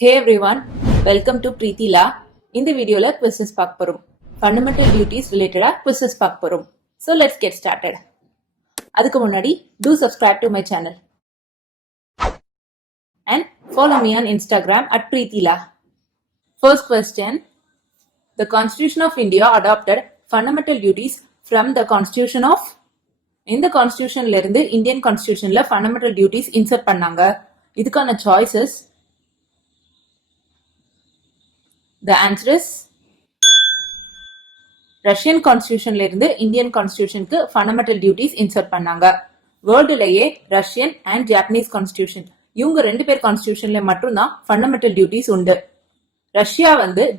Hey everyone, welcome to Preeti La. இந்த வீடியோல quizzes பார்க்க போறோம். Fundamental duties related quizzes பார்க்க போறோம். So let's get started. அதுக்கு முன்னாடி do subscribe to my channel and follow me on Instagram at Preeti La. First question. The Constitution of India adopted fundamental duties from the Constitution of இந்த கான்ஸ்டிடியூஷன்ல இருந்து Indian கான்ஸ்டிடியூஷன்ல fundamental duties insert பண்ணாங்க. இதுக்கான choices The answer is Russian கான்ஸ்டிடியூஷன்ல இருந்து Indian கான்ஸ்டிடியூஷனுக்கு fundamental duties insert பண்ணாங்க. வேர்ல்டுலயே ரஷ்யன் அண்ட் ஜாப்பனீஸ் கான்ஸ்டிடியூஷன் இவங்க ரெண்டு பேர் கான்ஸ்டிடியூஷன்ல மட்டும்தான் ஃபண்டமெண்டல் டியூட்டிஸ் உண்டு. ரஷ்யா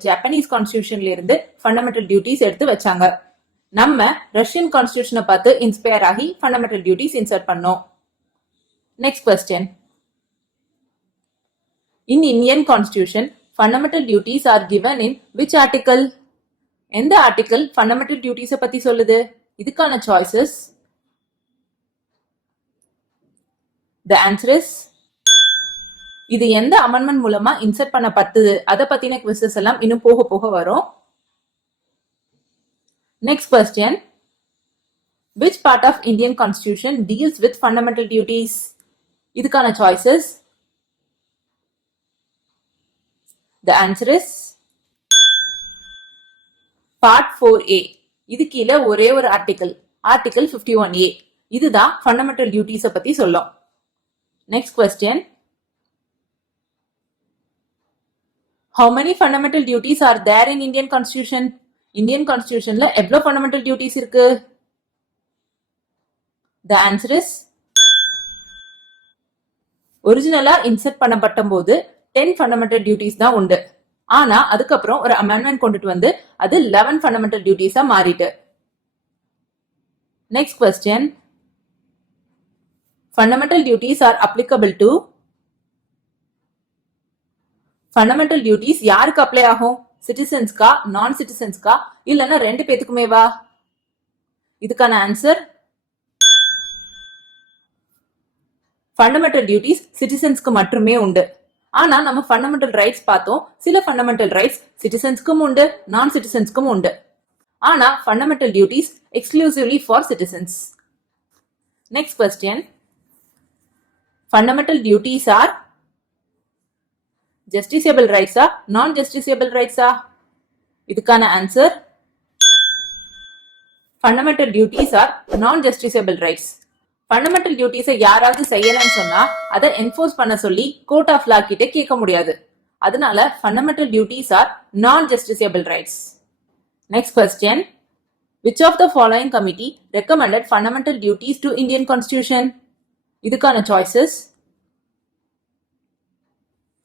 ஜாப்பனீஸ் கான்ஸ்டிடியூஷன்ல இருந்து ஃபண்டமெண்டல் டியூட்டிஸ் எடுத்து வச்சாங்க. நம்ம ரஷ்யன் கான்ஸ்டிடியூஷனை பார்த்து இன்ஸ்பயர் ஆகி ஃபண்டமெண்டல் டியூட்டிஸ் இன்சர்ட் பண்ணோம். Next question. In Indian constitution fundamental duties are given in which article? எந்த ஆர்டிகல் ஃபண்டமெண்டல் டியூட்டிஸை பத்தி சொல்லுது? இதுக்கான சாய்ஸஸ் The answer is இது எந்த அமெண்ட்மெண்ட் மூலமா இன்சர்ட் பண்ணப்பட்டது அதை பத்தின குவிசஸ் எல்லாம் இன்னும் போக போக வரும். Next question. Which part of Indian Constitution deals with fundamental duties? இதுக்கான choices The answer is Part 4A. இது கீழே ஒரே ஒரு ஆர்டிகல் 51A. இதுதான் ஃபண்டமெண்டல் டியூட்டிஸை பத்தி சொல்லும். Next question. How many fundamental duties are there in Indian Constitution? Indian கான்ஸ்டிடியூஷன்ல எவ்வளவு ஃபண்டமெண்டல் டியூட்டிஸ் இருக்கு? The answer is ஒரிஜினலா இன்சர்ட் பண்ணப்பட்ட போது 10 ஃபண்டமெண்டல் டியூட்டிஸ் தான் உண்டு. ஆனா அதுக்கப்புறம் ஒரு அமெண்ட்மெண்ட் கொண்டுட்டு வந்து அது 11 ஃபண்டமெண்டல் டியூட்டிஸா மாறிட்டு. Next question. Fundamental duties are applicable to fundamental duties யாருக்கு அப்ளை ஆகும்? சிட்டிசன்ஸ்கா, நான் சிட்டிசன்ஸ்கா, இல்லைன்னா ரெண்டு பேத்துக்குமேவா? இதுக்கான ஆன்சர் ஃபண்டமெண்டல் டியூட்டிஸ் சிட்டிசன்ஸ்க்கு மட்டுமே உண்டு. ஆனா நம்ம ஃபண்டமெண்டல் ரைட்ஸ் பார்த்தோம். சில ஃபண்டமெண்டல் ரைட்ஸ் சிட்டிசன்ஸ்க்கும் உண்டு, நான் சிட்டிசன்ஸ்க்கும் உண்டு. ஆனா fundamental duties exclusively for citizens. Next question. Fundamental duties are justiciable ரைட்ஸா, நான் ஜஸ்டிசியபிள் ரைட்ஸா? இதுக்கான answer fundamental duties are non justiciable rights. Fundamental டியூட்டிஸை யாராவது செய்யலன்னு சொன்னா அதை என்ஃபோர்ஸ் பண்ண சொல்லி கோர்ட் ஆஃப் லா கிட்ட கேட்க முடியாது. அதனால fundamental duties are non justiciable rights. Next question. Which of the following committee recommended fundamental duties to Indian Constitution? இதுக்கான சாய்ஸஸ்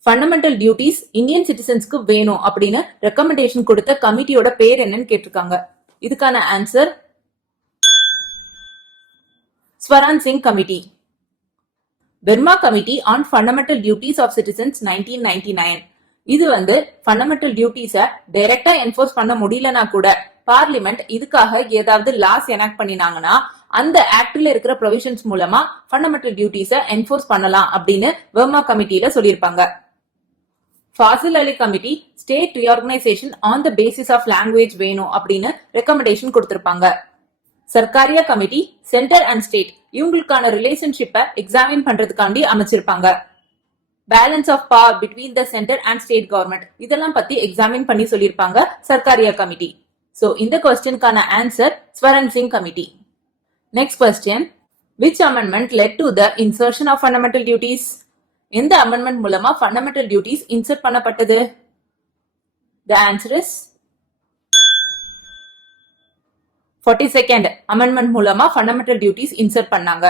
ஃபண்டமெண்டல் டியூட்டிஸ் இந்தியன் சிட்டிசன்ஸ்க்கு வேணும் அப்படின்னு ரெக்கமெண்டேஷன் கொடுத்த கமிட்டியோட பேர் என்னன்னு கேட்டிருக்காங்க. இதுக்கான answer Swaran Singh committee. Verma committee on fundamental duties of citizens 1999. இது ஃபண்டமெண்டல் டியூட்டிஸை டைரக்டா என்ஃபோர்ஸ் பண்ண முடியலனா கூட பார்லிமெண்ட் இதுக்காக ஏதாவது லாஸ் எனாக்ட் பண்ணினாங்கன்னா அந்த ஆக்ட்ல இருக்கிற ப்ரொவிஷன்ஸ் மூலமா ஃபண்டமெண்டல் டியூட்டிஸை என்ஃபோர்ஸ் பண்ணலாம் அப்படின்னு பெர்மா கமிட்டியில சொல்லியிருப்பாங்க. Fazl Ali committee state reorganisation on the basis of language வேணும் அப்படின்னு ரெக்கமெண்டேஷன் கொடுத்திருப்பாங்க. Sarkaria committee centre and state இவங்களுக்கான ரிலேஷன்ஷிப்பை எக்ஸாமின் பண்றதுக்காண்டி அமைச்சிருப்பாங்க. Balance of power between the centre and state government இதெல்லாம் பத்தி எக்ஸாமின் பண்ணி சொல்லியிருப்பாங்க சர்க்காரியா கமிட்டி. சோ இந்த கொஸ்டினுக்கான answer Swaran Singh committee. Next question. Which amendment led to the insertion of fundamental duties? எந்த அமெண்ட்மெண்ட் மூலமா ஃபண்டமெண்டல் டியூட்டிஸ் இன்சர்ட் பண்ணப்பட்டது? The answer is 42nd amendment மூலமா ஃபண்டமெண்டல் டியூட்டிஸ் இன்சர்ட் பண்ணாங்க.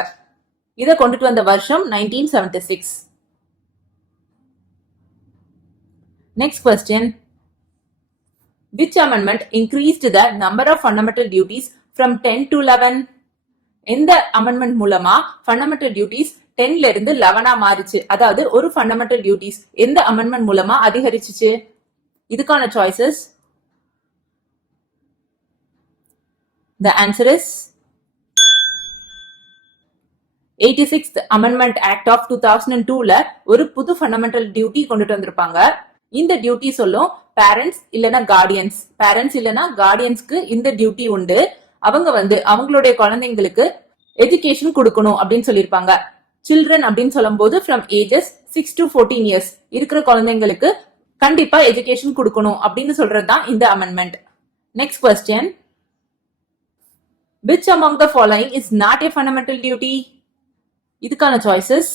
இதை கொண்டுட்டு வந்த வருஷம் 1976. Next question. Which amendment increased the number of fundamental duties from 10 to 11? எந்த அமெண்ட்மெண்ட் மூலமா ஃபண்டமெண்டல் டியூட்டிஸ் 10ல இருந்து 11ஆ மாறிச்சு? அதாவது ஒரு ஃபண்டமெண்டல் டியூட்டிஸ் எந்த அமெண்ட்மெண்ட் மூலமா அதிகரிச்சுச்சு? இதுக்கான choices The answer is 86th amendment act of 2002ல ஒரு புது ஃபண்டமெண்டல் டியூட்டி கொண்டுட்டு வந்திருப்பாங்க. இந்த டியூட்டி சொல்லும் பேரண்ட்ஸ் இல்லனா கார்டியன்ஸ்க்கு இந்த டியூட்டி உண்டு. அவங்க அவங்களுடைய குழந்தைங்களுக்கு எஜுகேஷன் கொடுக்கணும் அப்படின்னு சொல்லியிருப்பாங்க. சில்ட்ரன் அப்படின்னு சொல்லும் போது ஃப்ரம் ஏஜஸ் 6 to 14 இயர்ஸ் இருக்கிற குழந்தைங்களுக்கு கண்டிப்பா எஜுகேஷன் கொடுக்கணும் அப்படின்னு சொல்றதுதான் இந்த amendment. Next question, which among the following is not a fundamental duty? இதுக்கான choices: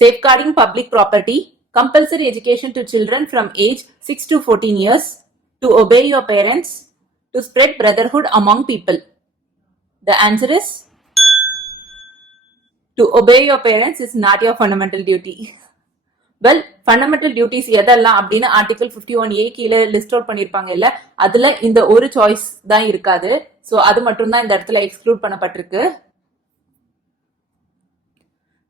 safeguarding public property, compulsory education to children from age 6 to 14 years, to obey your parents, to spread brotherhood among people. The answer is to obey your parents is not your fundamental duty. Well, fundamental duties எதெல்லாம் அப்படின்னு article 51A கீழே list out பண்ணிருப்பாங்க இல்ல, அதுல இந்த ஒரு choice தான் இருக்காது. சோ அது மட்டும் தான் இந்த இடத்துல எக்ஸ்க்ளூட் பண்ணப்பட்டிருக்கு.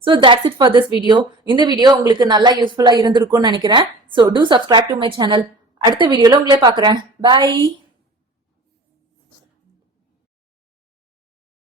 So that's it for this video. இந்த வீடியோ உங்களுக்கு நல்லா யூஸ்ஃபுல்லா இருந்திருக்கும்னு நினைக்கிறேன். So do subscribe to my channel. அடுத்த வீடியோல உங்களை பார்க்கறேன். Bye.